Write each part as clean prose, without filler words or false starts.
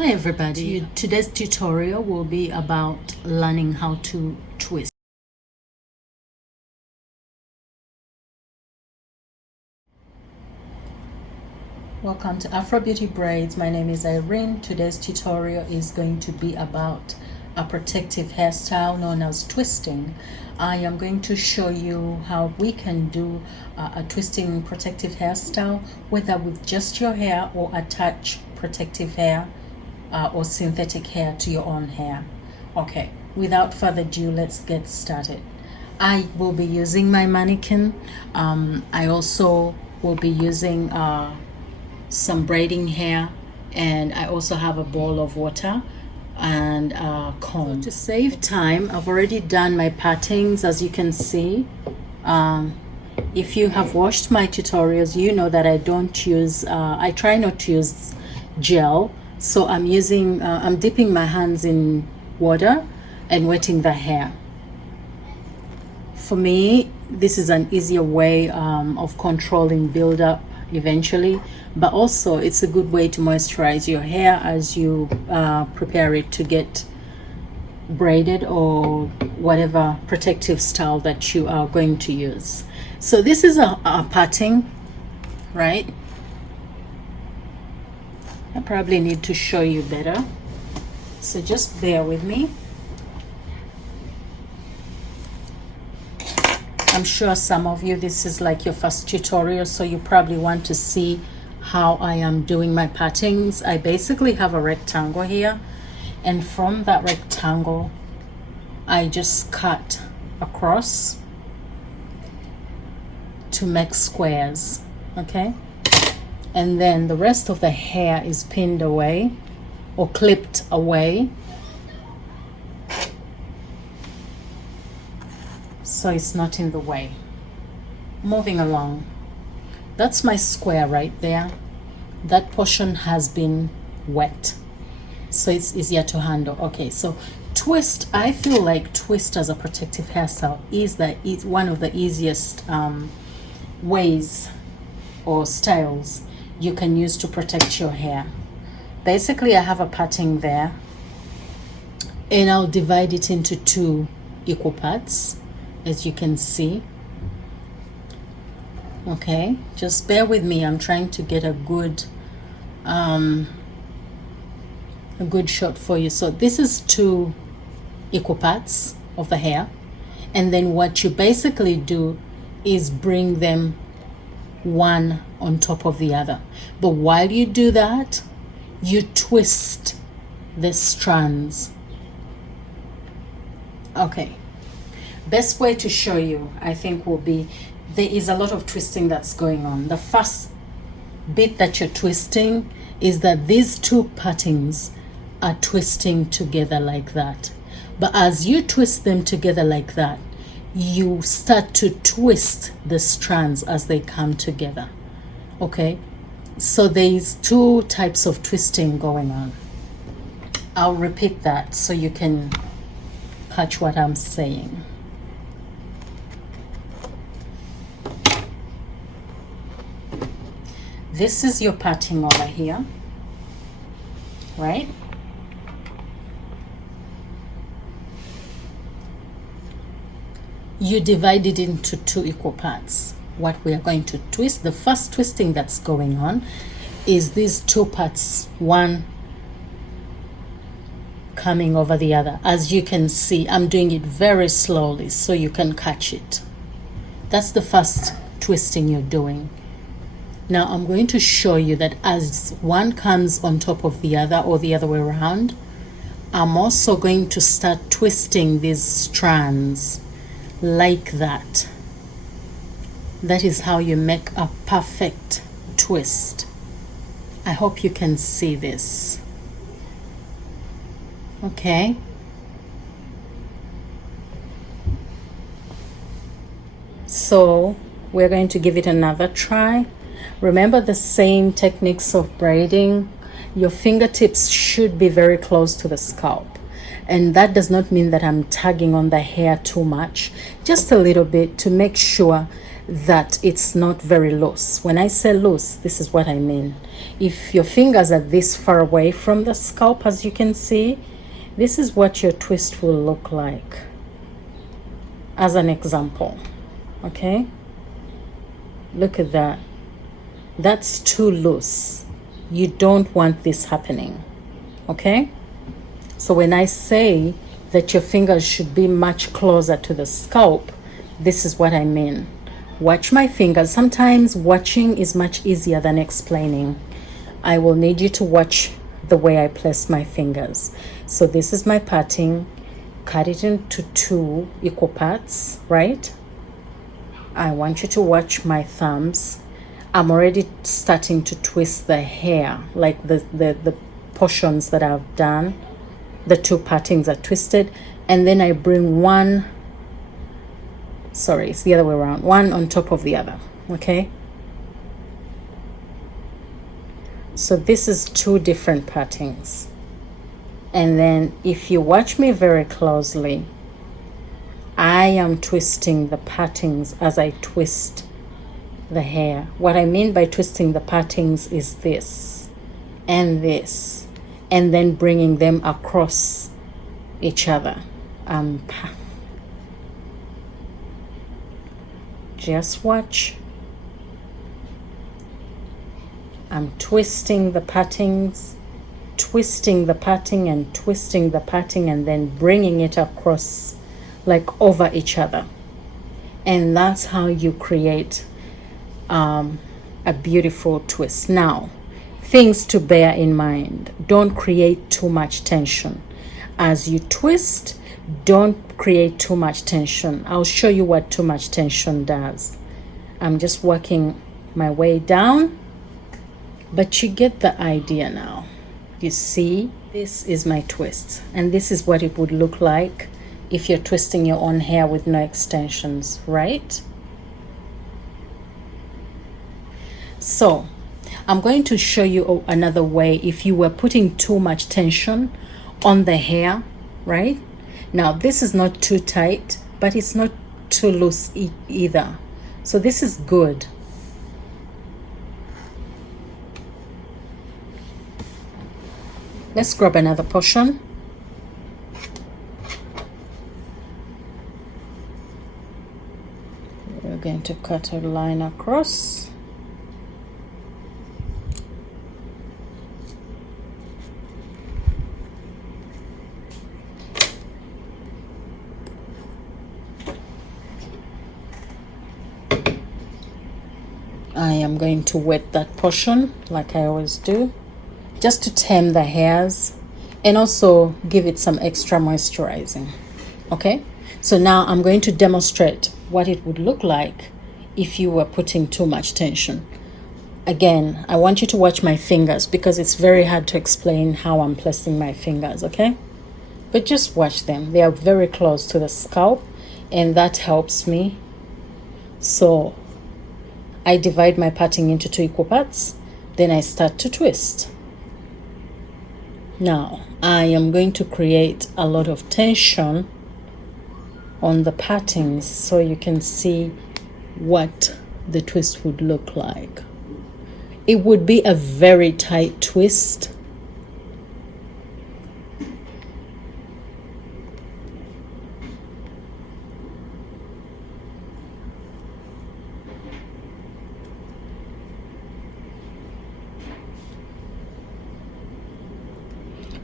Hi everybody, today's tutorial will be about learning how to twist. Welcome to Afro Beauty Braids. My name is Irene. Today's tutorial is going to be about a protective hairstyle known as twisting. I am going to show you how we can do a twisting protective hairstyle, whether with just your hair or attach protective hair or synthetic hair to your own hair. Okay, without further ado, let's get started. I will be using my mannequin. I also will be using some braiding hair, and I also have a bowl of water and a comb. To save time, I've already done my partings, as you can see. If you have watched my tutorials, you know that I don't use I try not to use gel. So I'm dipping my hands in water and wetting the hair. For me, this is an easier way of controlling buildup eventually, but also it's a good way to moisturize your hair as you prepare it to get braided or whatever protective style that you are going to use. So this is a parting, right? I probably need to show you better, so just bear with me. I'm sure some of you, this is like your first tutorial, so you probably want to see how I am doing my partings. I basically have a rectangle here, and from that rectangle I just cut across to make squares, okay? And then the rest of the hair is pinned away or clipped away, so it's not in the way. Moving along, that's my square right there. That portion has been wet, so it's easier to handle. Okay, so twist, I feel like twist as a protective hairstyle is one of the easiest ways or styles you can use to protect your hair. Basically, I have a parting there, and I'll divide it into two equal parts, as you can see. Okay, just bear with me. I'm trying to get a good shot for you. So this is two equal parts of the hair, and then what you basically do is bring them one on top of the other. But while you do that, you twist the strands. Okay, best way to show you, I think, will be, there is a lot of twisting that's going on. The first bit that you're twisting is that these two partings are twisting together like that. But as you twist them together like that, you start to twist the strands as they come together. Okay, so there's two types of twisting going on. I'll repeat that so you can catch what I'm saying. This is your parting over here, right? You divide it into two equal parts. What we are going to twist, the first twisting that's going on is these two parts, one coming over the other. As you can see, I'm doing it very slowly so you can catch it. That's the first twisting you're doing. Now I'm going to show you that as one comes on top of the other or the other way around, I'm also going to start twisting these strands like that. That is how you make a perfect twist. I hope you can see this. Okay. So we're going to give it another try. Remember the same techniques of braiding. Your fingertips should be very close to the scalp. And that does not mean that I'm tugging on the hair too much, just a little bit, to make sure that it's not very loose. When I say loose, this is what I mean. If your fingers are this far away from the scalp, as you can see, this is what your twist will look like, as an example. Okay, look at that. That's too loose. You don't want this happening. Okay, so when I say that your fingers should be much closer to the scalp, this is what I mean. Watch my fingers. Sometimes watching is much easier than explaining. I will need you to watch the way I place my fingers. So this is my parting. Cut it into 2 equal parts, right? I want you to watch my thumbs. I'm already starting to twist the hair, like the portions that I've done. The 2 partings are twisted, and then I bring one, sorry, it's the other way around, one on top of the other. Okay, so this is 2 different partings. And then if you watch me very closely, I am twisting the partings as I twist the hair. What I mean by twisting the partings is this, and then bringing them across each other. Just watch. I'm twisting the partings, twisting the parting and twisting the parting, and then bringing it across, like over each other. And that's how you create a beautiful twist. Now, things to bear in mind: don't create too much tension as you twist. Don't create too much tension. I'll show you what too much tension does. I'm just working my way down, but you get the idea now. You see, this is my twist, and this is what it would look like if you're twisting your own hair with no extensions, right? So I'm going to show you another way if you were putting too much tension on the hair, right? Now this is not too tight, but it's not too loose either. So this is good. Let's grab another portion. We're going to cut a line across. I am going to wet that portion like I always do, just to tame the hairs and also give it some extra moisturizing. Okay, so now I'm going to demonstrate what it would look like if you were putting too much tension. Again, I want you to watch my fingers because it's very hard to explain how I'm placing my fingers, okay? But just watch them. They are very close to the scalp, and that helps me. So I divide my parting into 2 equal parts, then I start to twist. Now I am going to create a lot of tension on the partings so you can see what the twist would look like. It would be a very tight twist.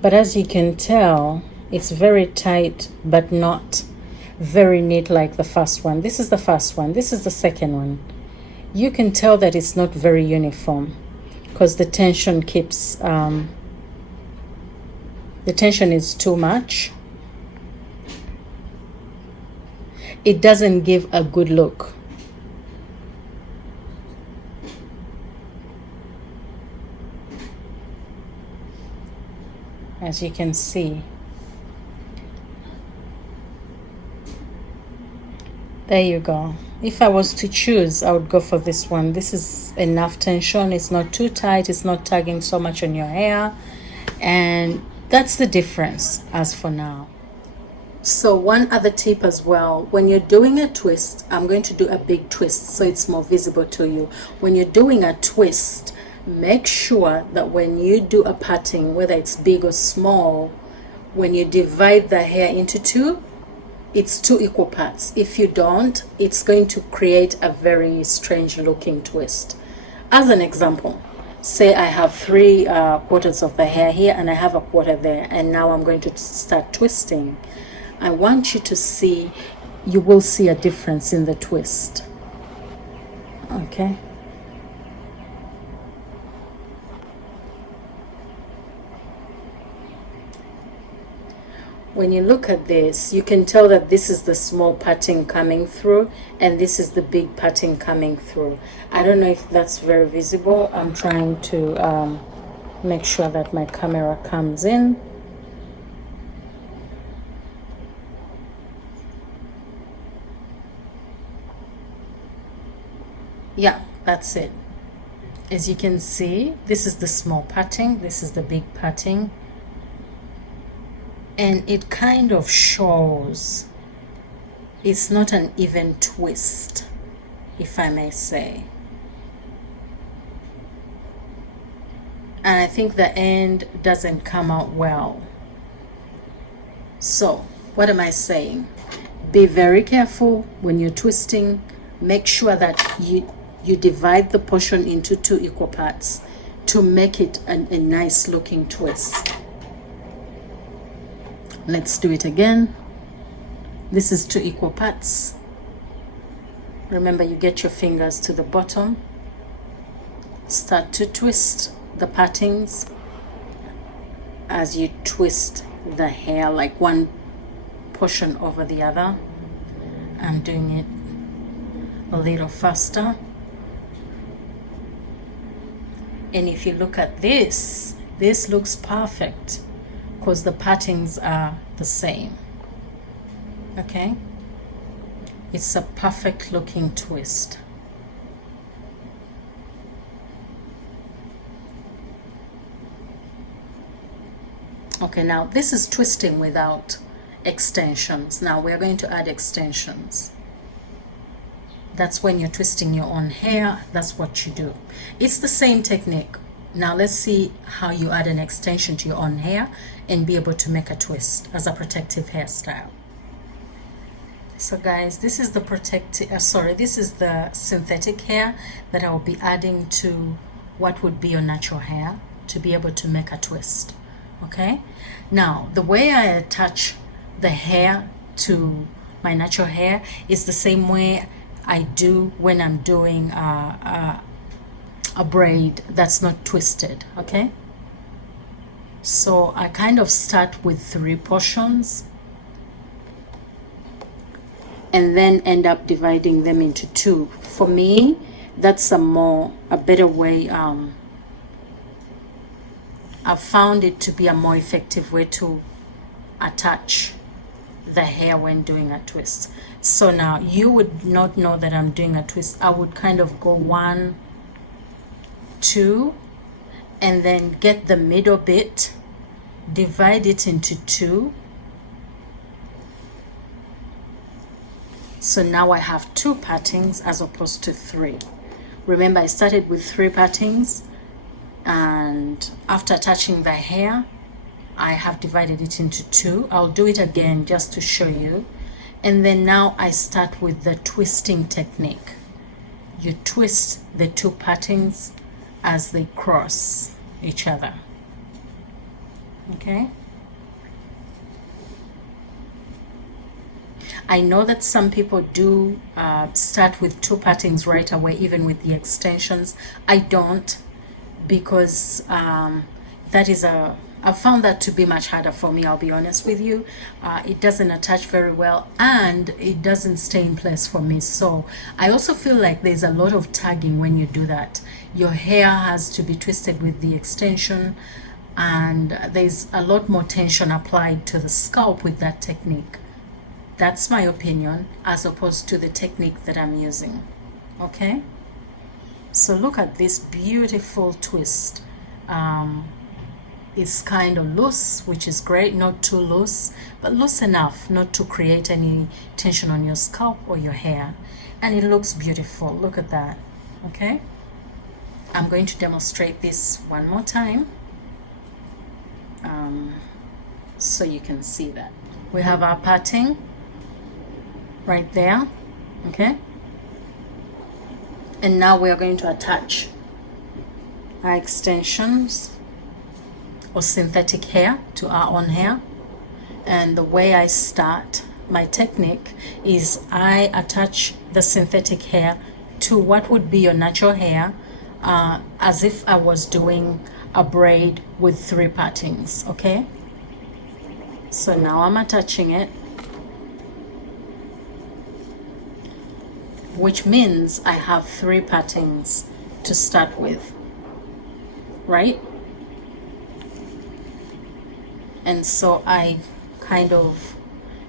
But as you can tell, it's very tight, but not very neat like the first one. This is the first one. This is the second one. You can tell that it's not very uniform because the tension keeps, the tension is too much. It doesn't give a good look. As you can see, there you go. If I was to choose, I would go for this one. This is enough tension. It's not too tight. It's not tugging so much on your hair. And that's the difference as for now. So one other tip as well, when you're doing a twist, I'm going to do a big twist so it's more visible to you. When you're doing a twist, make sure that when you do a parting, whether it's big or small, when you divide the hair into two, it's two equal parts. If you don't, it's going to create a very strange looking twist. As an example, say I have 3/4 of the hair here and I have a quarter there, and now I'm going to start twisting. I want you to see, you will see a difference in the twist. Okay. When you look at this, you can tell that this is the small parting coming through and this is the big parting coming through. I don't know if that's very visible. I'm trying to make sure that my camera comes in. Yeah, that's it. As you can see, this is the small parting, this is the big parting, and it kind of shows it's not an even twist, if I may say. And I think the end doesn't come out well. So what am I saying? Be very careful when you're twisting. Make sure that you divide the portion into two equal parts to make it a nice looking twist. Let's do it again. This is two equal parts. Remember, you get your fingers to the bottom, start to twist the partings as you twist the hair, like one portion over the other. I'm doing it a little faster. And if you look at this looks perfect because the partings are the same. Okay, it's a perfect looking twist. Okay, now this is twisting without extensions. Now we're going to add extensions. That's when you're twisting your own hair. That's what you do. It's the same technique. Now let's see how you add an extension to your own hair and be able to make a twist as a protective hairstyle. So guys, this is the this is the synthetic hair that I will be adding to what would be your natural hair to be able to make a twist. Okay, now the way I attach the hair to my natural hair is the same way I do when I'm doing a braid that's not twisted. Okay, so I kind of start with 3 portions and then end up dividing them into 2. For me, that's a better way. I've found it to be a more effective way to attach the hair when doing a twist. So now you would not know that I'm doing a twist. I would kind of go 1, 2, and then get the middle bit, divide it into 2. So now I have 2 partings as opposed to 3. Remember, I started with 3 partings, and after attaching the hair, I have divided it into 2. I'll do it again just to show you. And then now I start with the twisting technique. You twist the 2 partings as they cross each other. Okay? I know that some people do start with 2 partings right away, even with the extensions. I don't, because that is I found that to be much harder for me, I'll be honest with you. It doesn't attach very well and it doesn't stay in place for me. So I also feel like there's a lot of tagging when you do that. Your hair has to be twisted with the extension, and there's a lot more tension applied to the scalp with that technique. That's my opinion, as opposed to the technique that I'm using. Okay, so look at this beautiful twist. It's kind of loose, which is great, not too loose, but loose enough not to create any tension on your scalp or your hair. And it looks beautiful. Look at that. Okay, I'm going to demonstrate this one more time so you can see that. We have our parting right there. Okay, and now we are going to attach our extensions or synthetic hair to our own hair. And the way I start my technique is I attach the synthetic hair to what would be your natural hair, as if I was doing a braid with 3 partings. Okay, so now I'm attaching it, which means I have 3 partings to start with, right? And so I kind of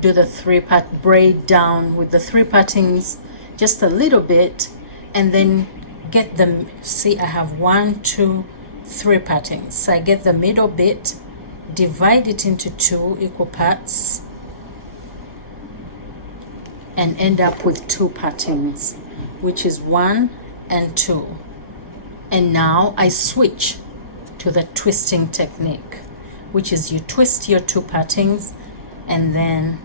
do the 3-part braid down with the 3 partings just a little bit, and then get them. See, I have 1, 2, 3 partings. So I get the middle bit, divide it into 2 equal parts, and end up with 2 partings, which is 1 and 2. And now I switch to the twisting technique, which is you twist your 2 partings and then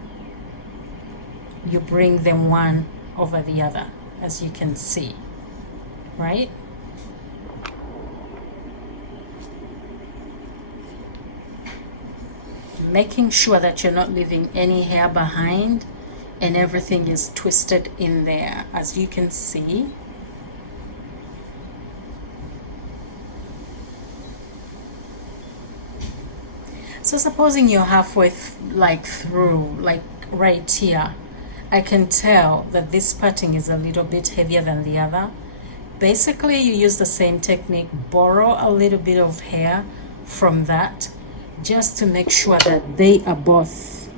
you bring them one over the other, as you can see, right? Making sure that you're not leaving any hair behind and everything is twisted in there, as you can see. So supposing you're halfway through, like right here, I can tell that this parting is a little bit heavier than the other. Basically, you use the same technique, borrow a little bit of hair from that, just to make sure that they are both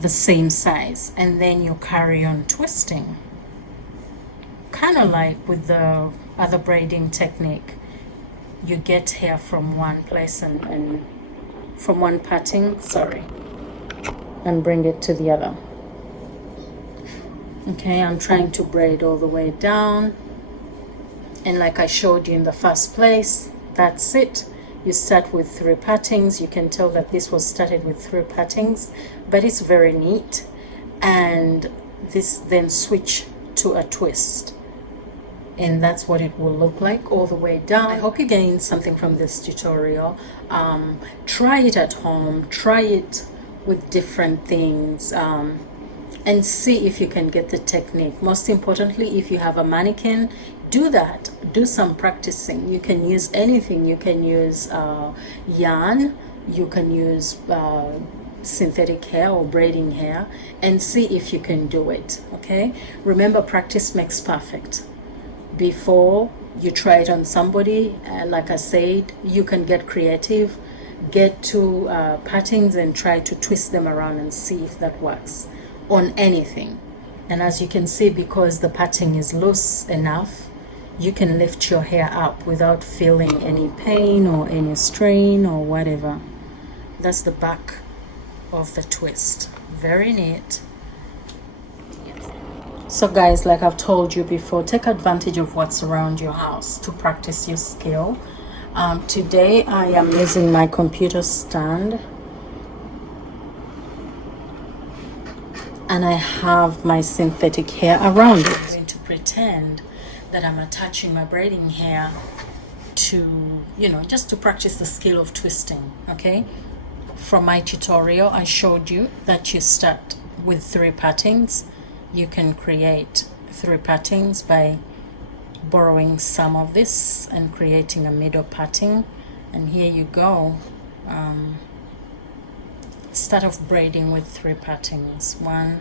the same size, and then you carry on twisting. Kind of like with the other braiding technique, you get hair from one place and from one parting, and bring it to the other. Okay, I'm trying to braid all the way down, and like I showed you in the first place, that's it. You start with 3 partings. You can tell that this was started with 3 partings, but it's very neat. And this then switch to a twist, and that's what it will look like all the way down. I hope you gained something from this tutorial. Try it at home, try it with different things, and see if you can get the technique. Most importantly, if you have a mannequin, do that. Do some practicing. You can use anything. You can use yarn, you can use synthetic hair or braiding hair, and see if you can do it. Okay, remember, practice makes perfect. Before you try it on somebody, like I said, you can get creative, get 2 partings and try to twist them around and see if that works on anything. And as you can see, because the parting is loose enough, you can lift your hair up without feeling any pain or any strain or whatever. That's the back of the twist. Very neat. So guys, like I've told you before, take advantage of what's around your house to practice your skill. Today I am using my computer stand, and I have my synthetic hair around it. I'm going to pretend that I'm attaching my braiding hair to, just to practice the skill of twisting. Okay, from my tutorial I showed you that you start with 3 partings. You can create 3 partings by borrowing some of this and creating a middle parting, and here you go. Start off braiding with 3 partings. 1,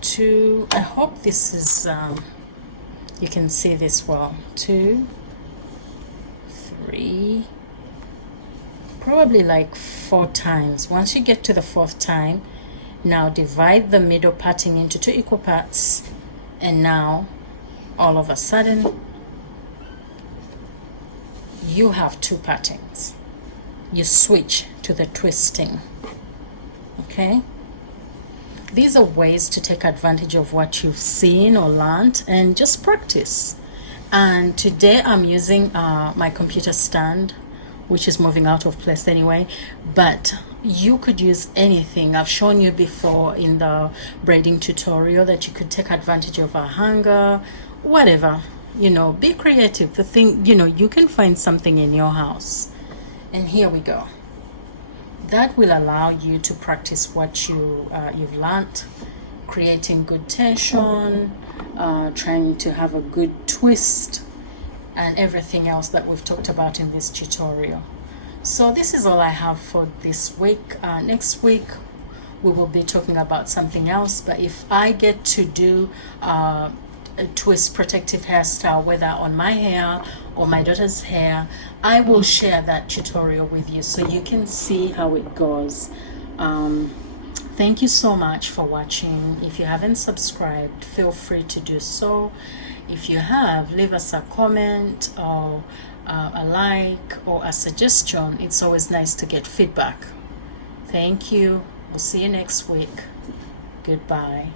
2. I hope this is you can see this well. 2, 3, probably like 4 times. Once you get to the 4th time, now divide the middle parting into 2 equal parts, and now all of a sudden you have 2 partings. you switch to the twisting. Okay, these are ways to take advantage of what you've seen or learned and just practice. And today I'm using my computer stand, which is moving out of place anyway, but you could use anything. I've shown you before in the braiding tutorial that you could take advantage of a hanger, whatever, you know, be creative. The thing, you know, you can find something in your house. And here we go. That will allow you to practice what you've learned, creating good tension, trying to have a good twist, and everything else that we've talked about in this tutorial. So this is all I have for this week. Next week we will be talking about something else, but if I get to do a twist protective hairstyle, whether on my hair or my daughter's hair, I will share that tutorial with you so you can see how it goes. Thank you so much for watching. If you haven't subscribed, feel free to do so. If you have, leave us a comment or a like or a suggestion. It's always nice to get feedback. Thank you. We'll see you next week. Goodbye.